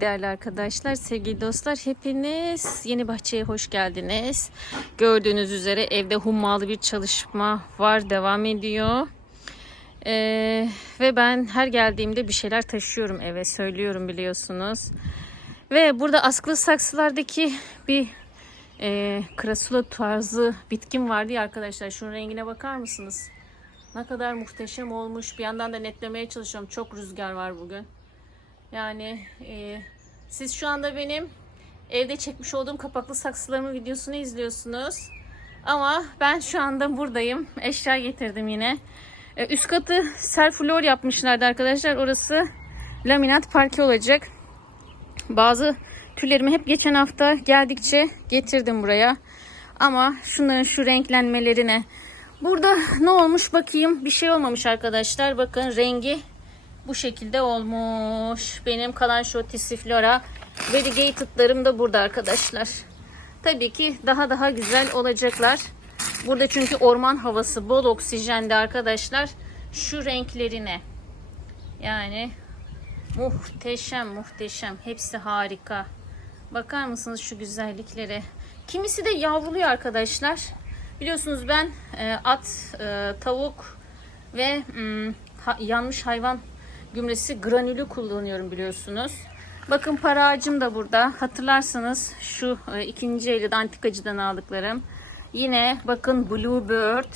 Değerli arkadaşlar, sevgili dostlar, hepiniz yeni bahçeye hoş geldiniz. Gördüğünüz üzere evde hummalı bir çalışma var, devam ediyor. Ee, ve ben her geldiğimde bir şeyler taşıyorum eve, söylüyorum biliyorsunuz. Ve burada askılı saksılardaki bir e, krasula tarzı bitkim vardı ya arkadaşlar. Şunun rengine bakar mısınız? Ne kadar muhteşem olmuş. Bir yandan da netlemeye çalışıyorum. Çok rüzgar var bugün. Yani e, siz şu anda benim evde çekmiş olduğum kapaklı saksılarımın videosunu izliyorsunuz. Ama ben şu anda buradayım. Eşya getirdim yine. E, üst katı serflor yapmışlardı arkadaşlar. Orası laminat parke olacak. Bazı tüllerimi hep geçen hafta geldikçe getirdim buraya. Ama şunların şu renklenmelerine. Burada ne olmuş bakayım. Bir şey olmamış arkadaşlar. Bakın rengi bu şekilde olmuş. Benim kalan Flora Variegated'larım da burada arkadaşlar. Tabii ki daha daha güzel olacaklar. Burada çünkü orman havası bol oksijende arkadaşlar. Şu renklerine. Yani muhteşem muhteşem. Hepsi harika. Bakar mısınız şu güzelliklere? Kimisi de yavruluyor arkadaşlar. Biliyorsunuz ben e, at, e, tavuk ve mm, ha, yanmış hayvan gümresi granülü kullanıyorum biliyorsunuz. Bakın para ağacım da burada. Hatırlarsanız şu e, ikinci elde antikacıdan aldıklarım. Yine bakın Bluebird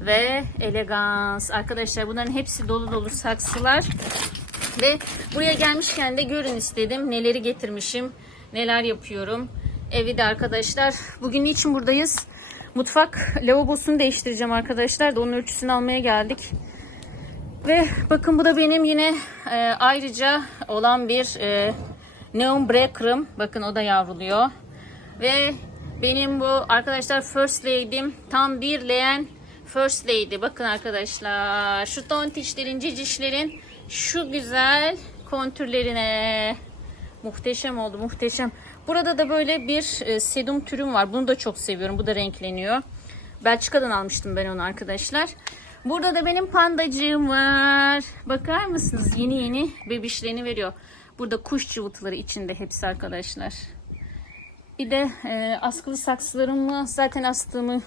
ve Elegance. Arkadaşlar bunların hepsi dolu dolu saksılar. Ve buraya gelmişken de görün istedim. Neleri getirmişim, neler yapıyorum. Evi de arkadaşlar. Bugün niçin buradayız? Mutfak lavabosunu değiştireceğim arkadaşlar. Da onun ölçüsünü almaya geldik. Ve bakın bu da benim yine e, ayrıca olan bir e, neon breaker'ım. Bakın o da yavruluyor. Ve benim bu arkadaşlar first lady'm tam bir leğen first lady. Bakın arkadaşlar şu tontişlerin cicişlerin şu güzel kontürlerine muhteşem oldu muhteşem. Burada da böyle bir e, sedum türüm var. Bunu da çok seviyorum. Bu da renkleniyor. Belçika'dan almıştım ben onu arkadaşlar. Burada da benim pandacığım var. Bakar mısınız? Yeni yeni bebişlerini veriyor. Burada kuş cıvıtıları içinde hepsi arkadaşlar. Bir de e, askılı saksılarımı zaten astığımı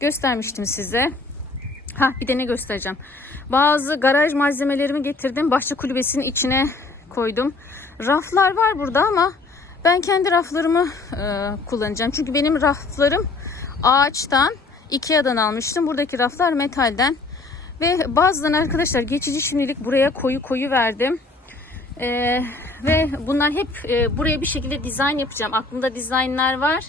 göstermiştim size. Ha bir de ne göstereceğim. Bazı garaj malzemelerimi getirdim. Bahçe kulübesinin içine koydum. Raflar var burada ama ben kendi raflarımı e, kullanacağım. Çünkü benim raflarım ağaçtan, Ikea'dan almıştım. Buradaki raflar metalden. Ve bazılarını arkadaşlar geçici şimdilik buraya koyu koyu verdim. Ee, ve bunlar hep e, buraya bir şekilde dizayn yapacağım. Aklımda dizaynlar var.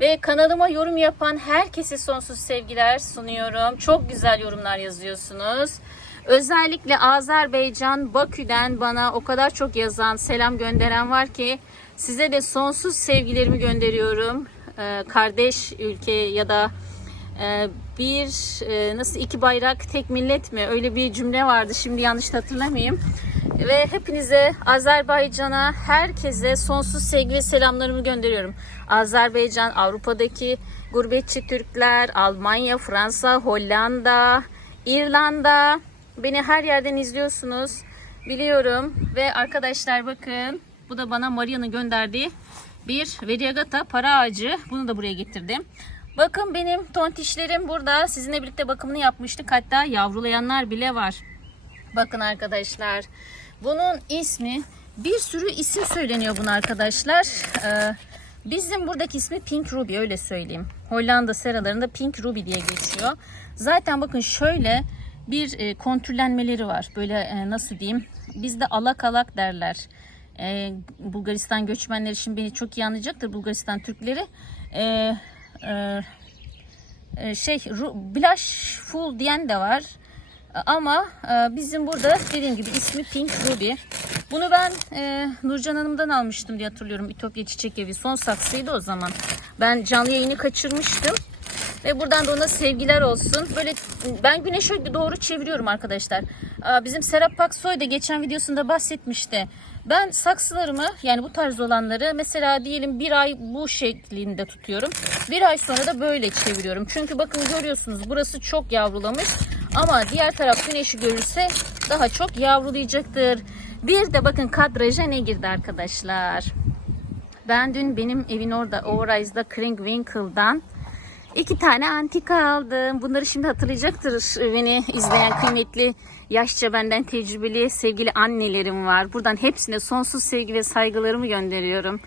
Ve kanalıma yorum yapan herkese sonsuz sevgiler sunuyorum. Çok güzel yorumlar yazıyorsunuz. Özellikle Azerbaycan, Bakü'den bana o kadar çok yazan, selam gönderen var ki size de sonsuz sevgilerimi gönderiyorum. Ee, kardeş ülke ya da bir e, nasıl iki bayrak tek millet mi? Öyle bir cümle vardı şimdi yanlış hatırlamayayım. Ve hepinize Azerbaycan'a herkese sonsuz sevgi ve selamlarımı gönderiyorum. Azerbaycan Avrupa'daki gurbetçi Türkler Almanya Fransa Hollanda İrlanda. Beni her yerden izliyorsunuz biliyorum. Ve arkadaşlar bakın bu da bana Maria'nın gönderdiği bir Veriagata para ağacı. Bunu da buraya getirdim Bakın benim tontişlerim burada. Sizinle birlikte bakımını yapmıştık. Hatta yavrulayanlar bile var. Bakın arkadaşlar. Bunun ismi bir sürü isim söyleniyor bunun arkadaşlar. Ee, bizim buradaki ismi Pink Ruby öyle söyleyeyim. Hollanda seralarında Pink Ruby diye geçiyor. Zaten bakın şöyle bir e, kontürlenmeleri var. Böyle e, nasıl diyeyim? Bizde alak alak derler. E, Bulgaristan göçmenleri şimdi beni çok iyi anlayacaktır. Bulgaristan Türkleri. E, e, şey blush full diyen de var. Ama e, bizim burada dediğim gibi ismi Pink Ruby. Bunu ben e, Nurcan Hanım'dan almıştım diye hatırlıyorum. Ütopya Çiçek Evi son saksıydı o zaman. Ben canlı yayını kaçırmıştım. Ve buradan da ona sevgiler olsun. Böyle ben güneşe doğru çeviriyorum arkadaşlar. Bizim Serap Paksoy da geçen videosunda bahsetmişti. Ben saksılarımı yani bu tarz olanları mesela diyelim bir ay bu şeklinde tutuyorum. Bir ay sonra da böyle çeviriyorum. Çünkü bakın görüyorsunuz burası çok yavrulamış. Ama diğer taraf güneşi görürse daha çok yavrulayacaktır. Bir de bakın kadraja ne girdi arkadaşlar. Ben dün benim evin orada Overrise'da Kringwinkle'dan iki tane antika aldım. Bunları şimdi hatırlayacaktır beni izleyen kıymetli yaşça benden tecrübeli sevgili annelerim var. Buradan hepsine sonsuz sevgi ve saygılarımı gönderiyorum.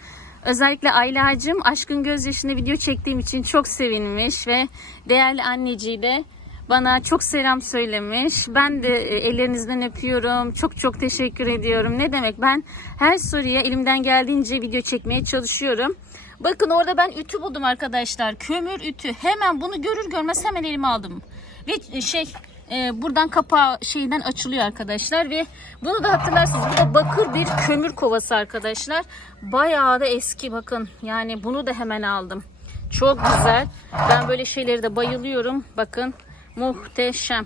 Özellikle Ayla'cığım aşkın gözyaşında video çektiğim için çok sevinmiş ve değerli anneciği de bana çok selam söylemiş. Ben de e, ellerinizden öpüyorum. Çok çok teşekkür ediyorum. Ne demek ben her soruya elimden geldiğince video çekmeye çalışıyorum. Bakın orada ben ütü buldum arkadaşlar. Kömür ütü. Hemen bunu görür görmez hemen elime aldım. Ve şey e, buradan kapağı şeyden açılıyor arkadaşlar ve bunu da hatırlarsınız. Bu da bakır bir kömür kovası arkadaşlar. Bayağı da eski bakın. Yani bunu da hemen aldım. Çok güzel. Ben böyle şeyleri de bayılıyorum. Bakın muhteşem.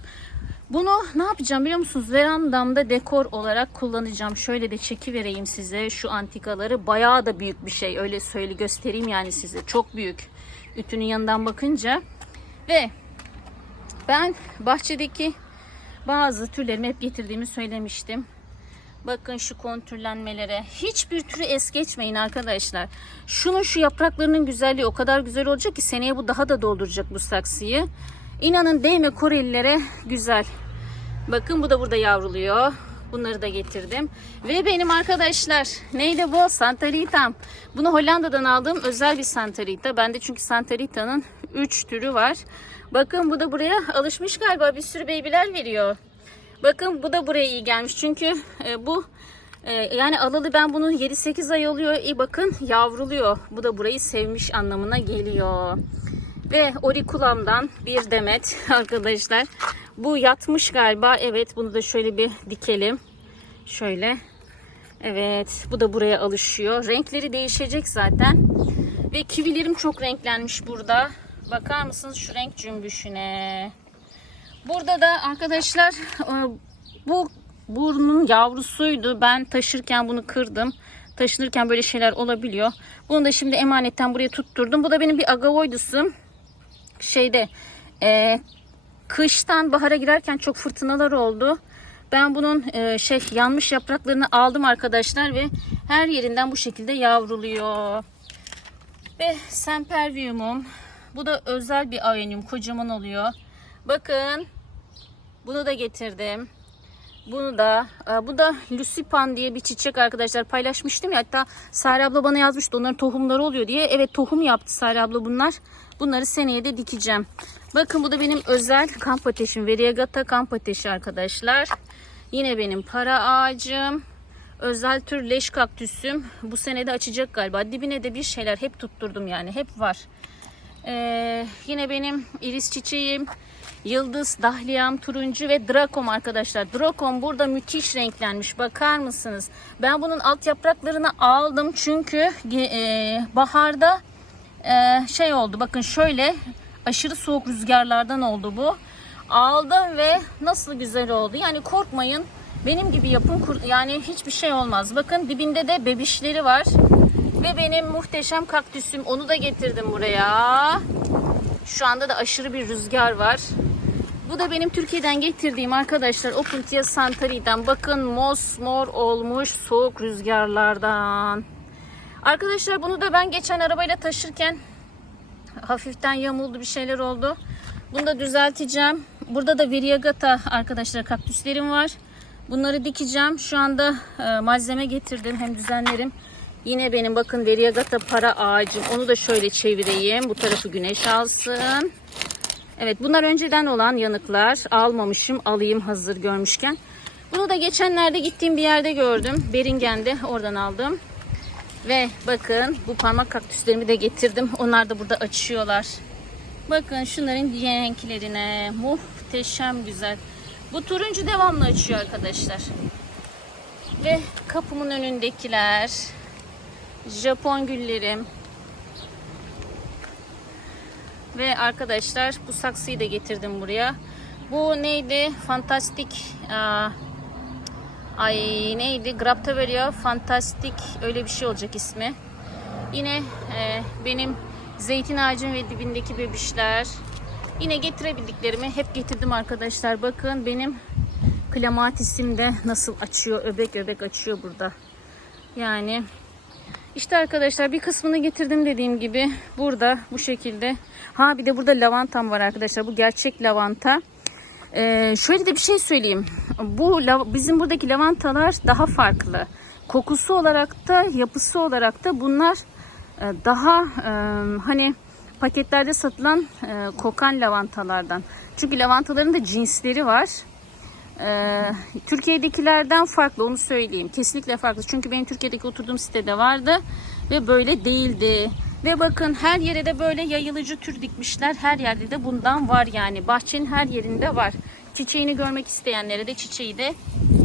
Bunu ne yapacağım biliyor musunuz? Verandamda dekor olarak kullanacağım. Şöyle de çeki vereyim size şu antikaları. Bayağı da büyük bir şey. Öyle söyle göstereyim yani size. Çok büyük. Ütünün yanından bakınca. Ve ben bahçedeki bazı türlerimi hep getirdiğimi söylemiştim. Bakın şu kontürlenmelere. Hiçbir türü es geçmeyin arkadaşlar. Şunun şu yapraklarının güzelliği o kadar güzel olacak ki seneye bu daha da dolduracak bu saksıyı. İnanın değme Korelilere güzel. Bakın bu da burada yavruluyor. Bunları da getirdim. Ve benim arkadaşlar neydi bu? Santaritam. Bunu Hollanda'dan aldığım özel bir Santarita. Bende çünkü Santarita'nın 3 türü var. Bakın bu da buraya alışmış galiba. Bir sürü beybiler veriyor. Bakın bu da buraya iyi gelmiş. Çünkü e, bu e, yani alalı ben bunu 7-8 ay oluyor. İyi bakın yavruluyor. Bu da burayı sevmiş anlamına geliyor. Ve orikulamdan bir demet arkadaşlar. Bu yatmış galiba. Evet bunu da şöyle bir dikelim. Şöyle. Evet bu da buraya alışıyor. Renkleri değişecek zaten. Ve kivilerim çok renklenmiş burada. Bakar mısınız şu renk cümbüşüne. Burada da arkadaşlar e, bu burnun yavrusuydu. Ben taşırken bunu kırdım. Taşınırken böyle şeyler olabiliyor. Bunu da şimdi emanetten buraya tutturdum. Bu da benim bir agavoidusum. Şeyde e, kıştan bahara girerken çok fırtınalar oldu. Ben bunun e, şey yanmış yapraklarını aldım arkadaşlar ve her yerinden bu şekilde yavruluyor. Ve semperviumum. Bu da özel bir avenyum. Kocaman oluyor. Bakın. Bunu da getirdim. Bunu da, e, bu da Lucipan diye bir çiçek arkadaşlar paylaşmıştım ya. Hatta Sare abla bana yazmıştı onların tohumları oluyor diye. Evet tohum yaptı Sare abla bunlar. Bunları seneye de dikeceğim. Bakın bu da benim özel kamp ateşim. Variegata kamp ateşi arkadaşlar. Yine benim para ağacım. Özel tür leş kaktüsüm. Bu sene de açacak galiba. Dibine de bir şeyler hep tutturdum yani. Hep var. Ee, yine benim iris çiçeğim. Yıldız, dahliyam, turuncu ve drakom arkadaşlar. Drakom burada müthiş renklenmiş. Bakar mısınız? Ben bunun alt yapraklarını aldım çünkü e, baharda e, şey oldu. Bakın şöyle aşırı soğuk rüzgarlardan oldu bu. Aldım ve nasıl güzel oldu. Yani korkmayın. Benim gibi yapın. Yani hiçbir şey olmaz. Bakın dibinde de bebişleri var. Ve benim muhteşem kaktüsüm. Onu da getirdim buraya. Şu anda da aşırı bir rüzgar var. Bu da benim Türkiye'den getirdiğim arkadaşlar Opuntia Santari'den. Bakın mosmor olmuş soğuk rüzgarlardan. Arkadaşlar bunu da ben geçen arabayla taşırken hafiften yamuldu bir şeyler oldu. Bunu da düzelteceğim. Burada da Variegata arkadaşlar kaktüslerim var. Bunları dikeceğim. Şu anda e, malzeme getirdim. Hem düzenlerim. Yine benim bakın Variegata para ağacım. Onu da şöyle çevireyim. Bu tarafı güneş alsın. Evet bunlar önceden olan yanıklar. Almamışım. Alayım hazır görmüşken. Bunu da geçenlerde gittiğim bir yerde gördüm. Beringen'de oradan aldım. Ve bakın bu parmak kaktüslerimi de getirdim. Onlar da burada açıyorlar. Bakın şunların renklerine. Muhteşem güzel. Bu turuncu devamlı açıyor arkadaşlar. Ve kapımın önündekiler. Japon güllerim. Ve arkadaşlar bu saksıyı da getirdim buraya. Bu neydi? Fantastik aa, ay neydi? Graptoveria Fantastik öyle bir şey olacak ismi. Yine e, benim zeytin ağacım ve dibindeki bebişler. Yine getirebildiklerimi hep getirdim arkadaşlar. Bakın benim klamatisim de nasıl açıyor. Öbek öbek açıyor burada. Yani işte arkadaşlar bir kısmını getirdim dediğim gibi. Burada bu şekilde. Ha bir de burada lavantam var arkadaşlar. Bu gerçek lavanta. Ee, şöyle de bir şey söyleyeyim. Bu bizim buradaki lavantalar daha farklı. Kokusu olarak da yapısı olarak da bunlar e, daha e, hani paketlerde satılan e, kokan lavantalardan. Çünkü lavantaların da cinsleri var. Ee, Türkiye'dekilerden farklı onu söyleyeyim. Kesinlikle farklı. Çünkü benim Türkiye'deki oturduğum sitede vardı ve böyle değildi. Ve bakın her yere de böyle yayılıcı tür dikmişler. Her yerde de bundan var yani. Bahçenin her yerinde var. Çiçeğini görmek isteyenlere de çiçeği de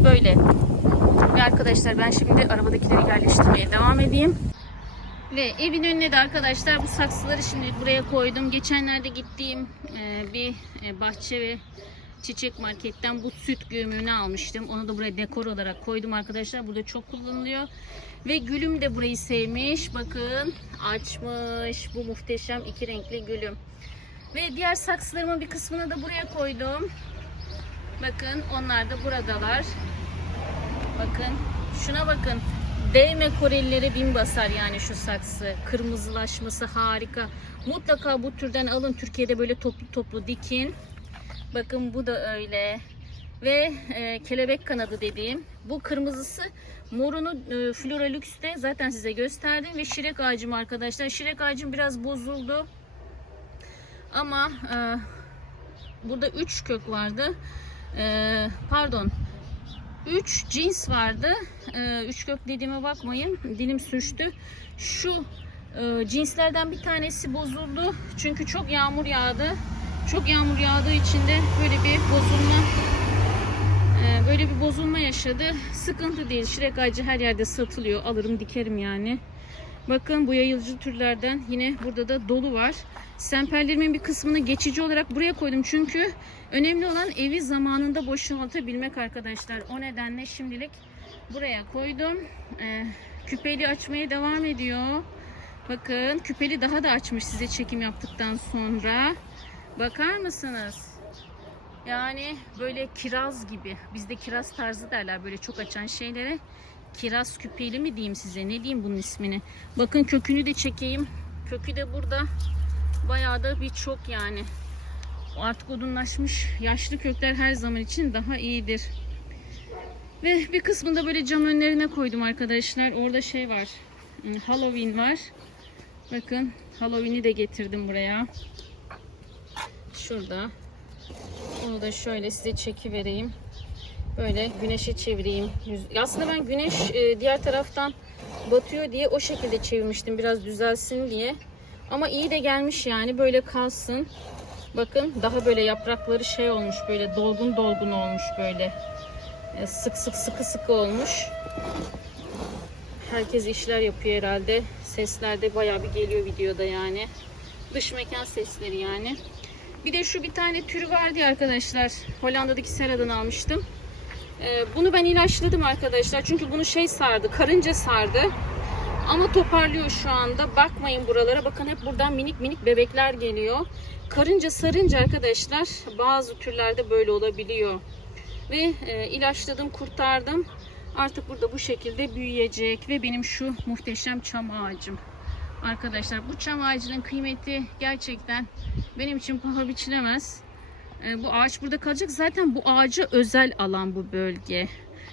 böyle. Ve arkadaşlar ben şimdi arabadakileri yerleştirmeye devam edeyim. Ve evin önüne de arkadaşlar bu saksıları şimdi buraya koydum. Geçenlerde gittiğim e, bir e, bahçe ve çiçek marketten bu süt güğümünü almıştım. Onu da buraya dekor olarak koydum arkadaşlar. Burada çok kullanılıyor. Ve gülüm de burayı sevmiş. Bakın açmış bu muhteşem iki renkli gülüm. Ve diğer saksılarımın bir kısmını da buraya koydum. Bakın onlar da buradalar. Bakın şuna bakın. Değme Korelilere bin basar yani şu saksı. Kırmızılaşması harika. Mutlaka bu türden alın. Türkiye'de böyle toplu toplu dikin. Bakın bu da öyle. Ve e, kelebek kanadı dediğim. Bu kırmızısı morunu e, Floralüx'te zaten size gösterdim. Ve şirek ağacım arkadaşlar. Şirek ağacım biraz bozuldu. Ama e, burada 3 kök vardı. E, pardon 3 cins vardı. 3 kök dediğime bakmayın. Dilim sürçtü. Şu e, cinslerden bir tanesi bozuldu. Çünkü çok yağmur yağdı. Çok yağmur yağdığı için de böyle bir bozulma e, böyle bir bozulma yaşadı. Sıkıntı değil. Şirek ağacı her yerde satılıyor. Alırım dikerim yani. Bakın bu yayılıcı türlerden yine burada da dolu var. Semperlerimin bir kısmını geçici olarak buraya koydum. Çünkü önemli olan evi zamanında boşaltabilmek arkadaşlar. O nedenle şimdilik buraya koydum. Ee, küpeli açmaya devam ediyor. Bakın küpeli daha da açmış size çekim yaptıktan sonra. Bakar mısınız? Yani böyle kiraz gibi. Bizde kiraz tarzı derler böyle çok açan şeylere. Kiraz küpeli mi diyeyim size? Ne diyeyim bunun ismini? Bakın kökünü de çekeyim. Kökü de burada. Bayağı da bir çok yani. Artık odunlaşmış yaşlı kökler her zaman için daha iyidir. Ve bir kısmını da böyle cam önlerine koydum arkadaşlar. Orada şey var. hmm, Halloween var. Bakın Halloween'i de getirdim buraya. Şurada. Onu da şöyle size çeki vereyim. Böyle güneşe çevireyim. Aslında ben güneş e, diğer taraftan batıyor diye o şekilde çevirmiştim. Biraz düzelsin diye. Ama iyi de gelmiş yani. Böyle kalsın. Bakın daha böyle yaprakları şey olmuş. Böyle dolgun dolgun olmuş böyle. E, Sık sık sıkı sıkı olmuş. Herkes işler yapıyor herhalde. Sesler de bayağı bir geliyor videoda yani. Dış mekan sesleri yani. Bir de şu bir tane türü vardı arkadaşlar. Hollanda'daki Sera'dan almıştım. Ee, bunu ben ilaçladım arkadaşlar. Çünkü bunu şey sardı. Karınca sardı. Ama toparlıyor şu anda. Bakmayın buralara. Bakın hep buradan minik minik bebekler geliyor. Karınca sarınca arkadaşlar bazı türlerde böyle olabiliyor. Ve e, ilaçladım, kurtardım. Artık burada bu şekilde büyüyecek. Ve benim şu muhteşem çam ağacım. Arkadaşlar bu çam ağacının kıymeti gerçekten benim için paha biçilemez. Ee, bu ağaç burada kalacak. Zaten bu ağaca özel alan bu bölge.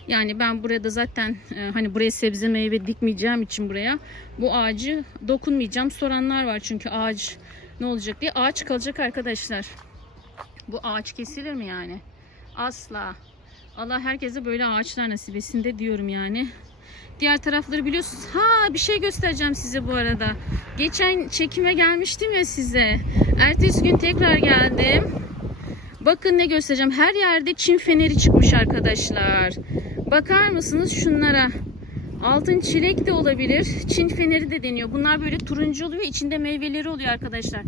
Yani ben burada zaten e, hani buraya sebze meyve dikmeyeceğim için buraya bu ağacı dokunmayacağım. Soranlar var çünkü ağaç ne olacak diye. Ağaç kalacak arkadaşlar. Bu ağaç kesilir mi yani? Asla. Allah herkese böyle ağaçlar nasip etsin de diyorum yani. Diğer tarafları biliyorsunuz. Ha bir şey göstereceğim size bu arada. Geçen çekime gelmiştim ya size. Ertesi gün tekrar geldim. Bakın ne göstereceğim. Her yerde Çin feneri çıkmış arkadaşlar. Bakar mısınız şunlara? Altın çilek de olabilir. Çin feneri de deniyor. Bunlar böyle turuncu oluyor. İçinde meyveleri oluyor arkadaşlar.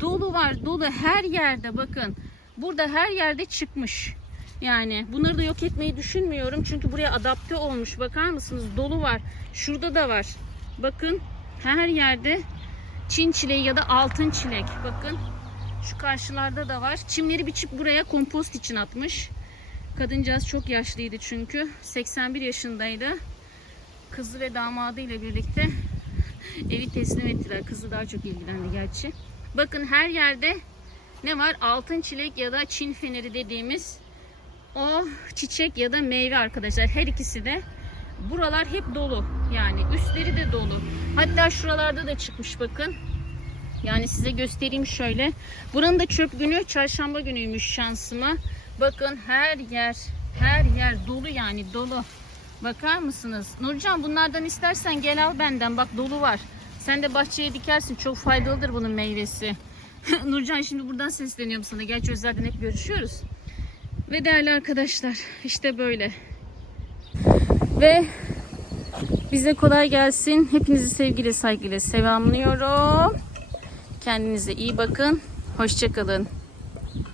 Dolu var dolu her yerde bakın. Burada her yerde çıkmış. Yani bunları da yok etmeyi düşünmüyorum. Çünkü buraya adapte olmuş. Bakar mısınız? Dolu var. Şurada da var. Bakın her yerde Çin çileği ya da altın çilek. Bakın Şu karşılarda da var. Çimleri biçip buraya kompost için atmış. Kadıncağız çok yaşlıydı çünkü. 81 yaşındaydı. Kızı ve damadı ile birlikte evi teslim ettiler. Kızı daha çok ilgilendi gerçi. Bakın her yerde ne var? Altın çilek ya da Çin feneri dediğimiz o çiçek ya da meyve arkadaşlar. Her ikisi de buralar hep dolu. Yani üstleri de dolu. Hatta şuralarda da çıkmış bakın. Yani size göstereyim şöyle. Buranın da çöp günü çarşamba günüymüş şansıma. Bakın her yer her yer dolu yani dolu. Bakar mısınız? Nurcan bunlardan istersen gel al benden. Bak dolu var. Sen de bahçeye dikersin. Çok faydalıdır bunun meyvesi. Nurcan şimdi buradan sesleniyorum sana. Gerçi özelden hep görüşüyoruz. Ve değerli arkadaşlar işte böyle. Ve bize kolay gelsin. Hepinizi sevgiyle saygıyla selamlıyorum. Kendinize iyi bakın. Hoşçakalın.